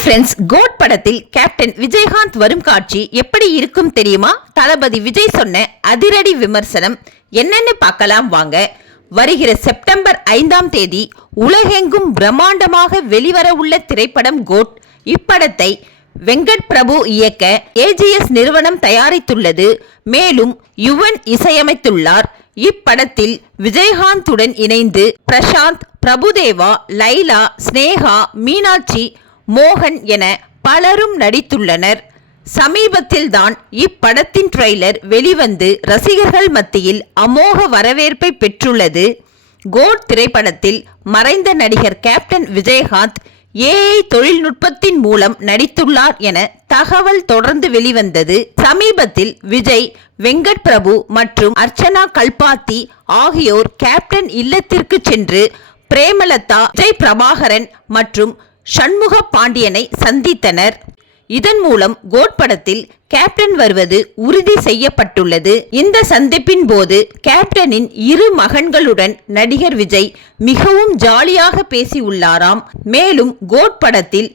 Hi friends, code படத்தில் captain Vijayakanth வரும் காட்சி எப்படி இருக்கும் தெரியுமா? தளபதி விஜய் சொன்ன அதிரடி விமர்சனம் என்னன்னு பார்க்கலாம் வாங்க. வருகிற செப்டம்பர் 5ஆம் தேதி உலகெங்கும் பிரம்மாண்டமாக வெளிவர உள்ள திரைப்படம் கோட். இப்படத்தை வெங்கட் பிரபு இயக்க ஏஜிஎஸ் நிறுவனம் தயாரித்துள்ளது. மேலும் யுவன் இசையமைத்துள்ளார். இப்படத்தில் விஜயகாந்துடன் இணைந்து பிரசாந்த், பிரபுதேவா, லைலா, ஸ்னேகா, மீனாட்சி, மோகன் என பலரும் நடித்துள்ளனர். சமீபத்தில் தான் இப்படத்தின் ட்ரெய்லர் வெளிவந்து ரசிகர்கள் மத்தியில் அமோக வரவேற்பை பெற்றுள்ளது. கோட் திரைப்படத்தில் மறைந்த நடிகர் கேப்டன் விஜயகாந்த் ஏஐ தொழில்நுட்பத்தின் மூலம் நடித்துள்ளார் என தகவல் தொடர்ந்து வெளிவந்தது. சமீபத்தில் விஜய், வெங்கட் பிரபு மற்றும் அர்ச்சனா கல்பாத்தி ஆகியோர் கேப்டன் இல்லத்திற்கு சென்று பிரேமலதா, விஜய் பிரபாகரன் மற்றும் சண்முக பாண்டியனை சந்தித்தனர். இதன் மூலம் கோட் படத்தில் கேப்டன் வருவது உறுதி செய்யப்பட்டுள்ளது. இந்த சந்திப்பின் போது கேப்டனின் இரு மகன்களுடன் நடிகர் விஜய் மிகவும் ஜாலியாக பேசியுள்ளாராம். மேலும் கோட் படத்தில்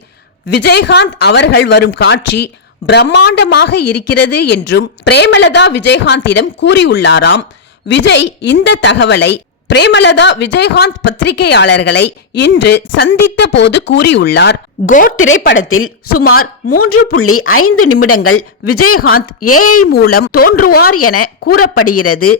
விஜயகாந்த் அவர்கள் வரும் காட்சி பிரம்மாண்டமாக இருக்கிறது என்றும் பிரேமலதா விஜயகாந்திடம் கூறியுள்ளாராம். விஜய் இந்த தகவலை பிரேமலதா விஜயகாந்த் பத்திரிகையாளர்களை இன்று சந்தித்த போது கூறியுள்ளார். கோட் திரைப்படத்தில் சுமார் 3.5 நிமிடங்கள் விஜயகாந்த் ஏஐ மூலம் தோன்றுவார் என கூறப்படுகிறது.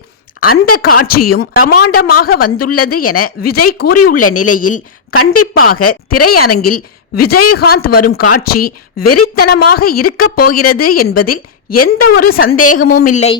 அந்த காட்சியும் பிரமாண்டமாக வந்துள்ளது என விஜய் கூறியுள்ள நிலையில் கண்டிப்பாக திரையரங்கில் விஜயகாந்த் வரும் காட்சி வெறித்தனமாக இருக்கப் போகிறது என்பதில் எந்த ஒரு சந்தேகமும் இல்லை.